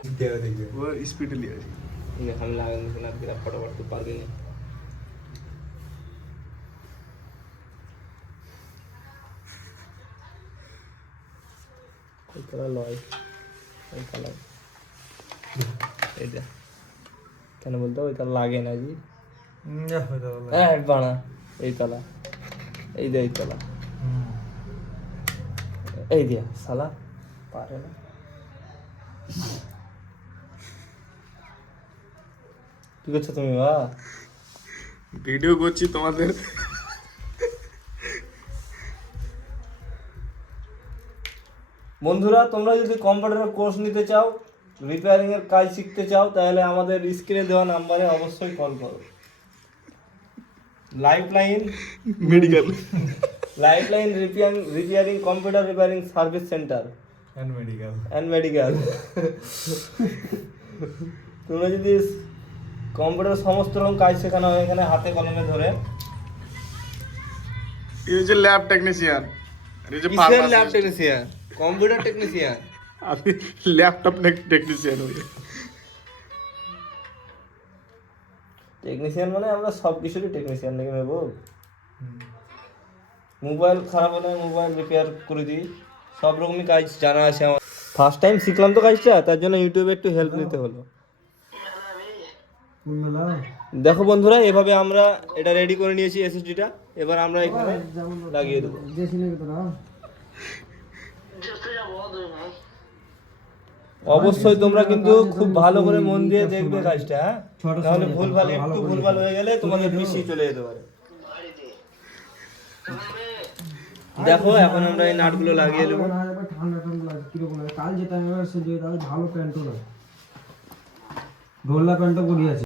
वो स्पीड लिया जी ये हम लागे ना तेरा फटाफट तो पार गए कोई तरह लॉय कोई तरह এটা কেন বলতো ওই তালা লাগে না জি হ্যাঁ বানা এই তালা এই দে এই তালা এই দিয়া শালা পারে না কি করছো তুমি বা ভিডিও করছি তোমাদের বন্ধুরা তোমরা যদি কম্পিউটারের কোর্স নিতে চাও রিপেয়ারিং এর কাজ শিখতে চাও তাহলে আমাদের স্ক্রিনে দেওয়া নম্বরে অবশ্যই কল করো Lifeline medical repairing computer repairing service centre and medical তোমরা যদি কম্পিউটার সমস্ত রকম কাজ শেখানো হয় এখানে হাতে কলমে ধরে ये जो लैब टेक्नीशियन ये जो কিসের ল্যাব টেকনিশিয়ান কম্পিউটার টেকনিশিয়ান अभी लैपटॉप टेक्नीशियन हो गया টেকনিশিয়ান মানে আমরা সব কিছুরই টেকনিশিয়ান নাকি নেবো মোবাইল খারাপ হলে মোবাইল রিপেয়ার করে দিই সব রকমই কাজ জানা আছে আমার ফার্স্ট টাইম শিখলাম তো কাজটা তার জন্য ইউটিউবে একটু হেল্প নিতে হলো দেখো বন্ধুরা এভাবে আমরা এটা রেডি করে নিয়েছি এসএসডিটা এবার আমরা এখানে লাগিয়ে দেবো অবশ্যই তোমরা কিন্তু খুব ভালো করে মন দিয়ে দেখবে কাজটা হ্যাঁ তাহলে একটু ভুলভাল হয়ে গেলে তোমাদের পিছিয়ে চলে যেতে পারে দেখো এখন আমরা এই নাটগুলো লাগিয়ে দেবো কাল যেটা ভালো প্যান্টও ঢোলা প্যান্টও পরিয়ে আছে